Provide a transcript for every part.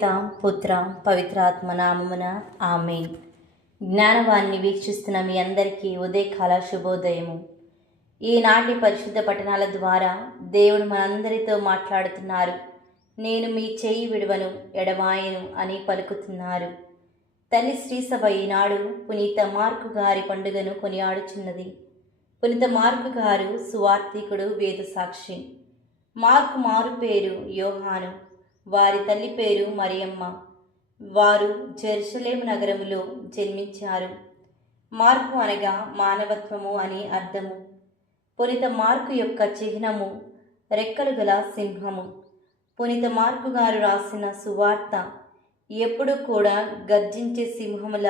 పిత పుత్ర పవిత్రాత్మ నామమున ఆమేన్. జ్ఞానవాణిని వీక్షిస్తున్న మీ అందరికీ ఉదయకాల శుభోదయము. ఈనాటి పరిశుద్ధ పఠనాల ద్వారా దేవుడు మనందరితో మాట్లాడుతున్నారు. నేను మీ చేయి విడువను ఎడమాయను అని పలుకుతున్నారు. తల్లి శ్రీసభ ఈనాడు పునీత మార్కు గారి పండుగను కొనియాడుచున్నది. పునీత మార్కు గారు సువార్తికుడు, వేద సాక్షి. మార్కు మారు పేరు యోహాను, వారి తల్లి పేరు మరియమ్మ. వారు జెరూసలేము నగరములో జన్మించారు. మార్కు అనగా మానవత్వము అని అర్థము. పునీత మార్కు యొక్క చిహ్నము రెక్కలు గల సింహము. పునీత మార్కు గారు రాసిన సువార్త ఎప్పుడు కూడా గర్జించే సింహముల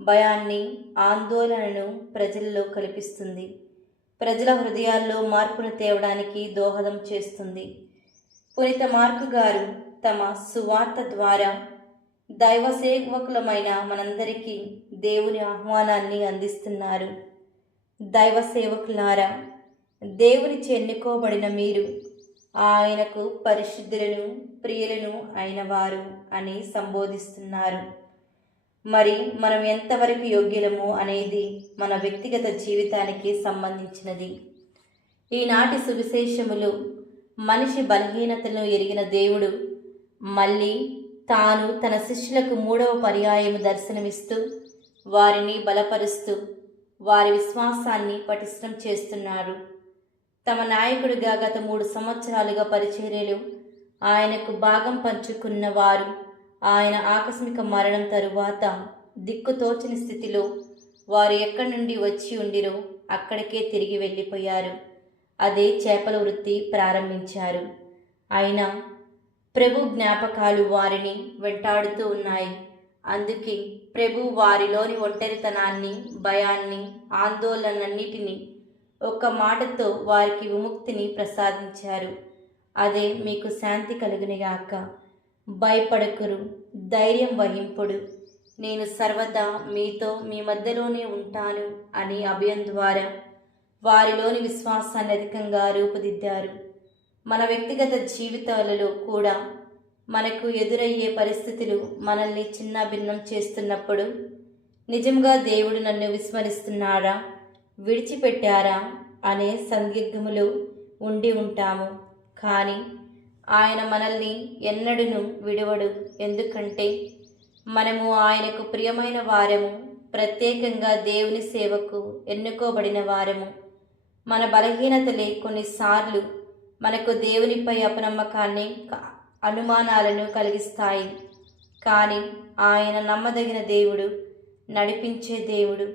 భయాన్ని, ఆందోళనను ప్రజల్లో కల్పిస్తుంది. ప్రజల హృదయాల్లో మార్పును తేవడానికి దోహదం చేస్తుంది. పునీత మార్కు గారు తమ సువార్త ద్వారా దైవ సేవకులమైన మనందరికీ దేవుని ఆహ్వానాన్ని అందిస్తున్నారు. దైవ సేవకులారా, దేవునిచే ఎన్నుకోబడిన మీరు ఆయనకు పరిశుద్ధులను, ప్రియులను అయినవారు అని సంబోధిస్తున్నారు. మరి మనం ఎంతవరకు యోగ్యులము అనేది మన వ్యక్తిగత జీవితానికి సంబంధించినది. ఈనాటి సువిశేషములు మనిషి బలహీనతను ఎరిగిన దేవుడు మళ్ళీ తాను తన శిష్యులకు 3వ పర్యాయము దర్శనమిస్తూ వారిని బలపరుస్తూ వారి విశ్వాసాన్ని పటిష్టం చేస్తున్నారు. తమ నాయకుడిగా గత 3 సంవత్సరాలుగా పరిచర్యలు ఆయనకు భాగం పంచుకున్న వారు ఆయన ఆకస్మిక మరణం తరువాత దిక్కుతోచని స్థితిలో వారు ఎక్కడి నుండి వచ్చి ఉండిరో అక్కడికే తిరిగి వెళ్ళిపోయారు. అదే చేపల వృత్తి ప్రారంభించారు. అయినా ప్రభు జ్ఞాపకాలు వారిని వెంటాడుతూ ఉన్నాయి. అందుకే ప్రభు వారిలోని ఒంటరితనాన్ని, భయాన్ని, ఆందోళనన్నిటినీ ఒక్క మాటతో వారికి విముక్తిని ప్రసాదించారు. అదే మీకు శాంతి కలుగునిగాక. భయపడకురు, ధైర్యం వహింపుడు, నేను సర్వదా మీతో మీ మధ్యలోనే ఉంటాను అని అభయం ద్వారా వారిలోని విశ్వాసాన్ని అధికంగా రూపుదిద్దారు. మన వ్యక్తిగత జీవితాలలో కూడా మనకు ఎదురయ్యే పరిస్థితులు మనల్ని చిన్న భిన్నం చేస్తున్నప్పుడు నిజంగా దేవుడు నన్ను విస్మరిస్తున్నారా, విడిచిపెట్టారా అనే సందిగ్ధములో ఉండి ఉంటాము. కానీ ఆయన మనల్ని ఎన్నడూను విడువడు. ఎందుకంటే మనము ఆయనకు ప్రియమైన వారము, ప్రత్యేకంగా దేవుని సేవకు ఎన్నుకోబడిన వారము. మన బలహీనతలే కొన్నిసార్లు మనకు దేవునిపై అపనమ్మకాన్ని, అనుమానాలను కలిగిస్తాయి. కానీ ఆయన నమ్మదగిన దేవుడు, నడిపించే దేవుడు.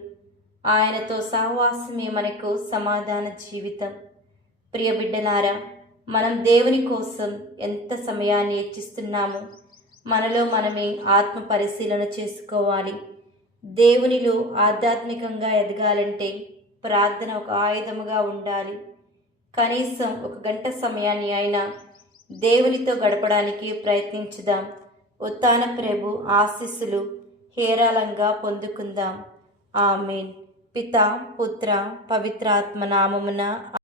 ఆయనతో సహవాసమే మనకు సమాధాన జీవితం. ప్రియ బిడ్డలారా, మనం దేవుని కోసం ఎంత సమయాన్ని వెచ్చిస్తున్నామో మనలో మనమే ఆత్మ పరిశీలన చేసుకోవాలి. దేవునిలో ఆధ్యాత్మికంగా ఎదగాలంటే ప్రార్థన ఒక ఆయుధముగా ఉండాలి. కనీసం 1 గంట సమయాన్ని అయినా దేవునితో గడపడానికి ప్రయత్నించుదాం. ఉత్థాన ప్రభు ఆశీస్సులు హేరాళంగా పొందుకుందాం. ఆమేన్. పిత పుత్ర పవిత్రాత్మ నామమున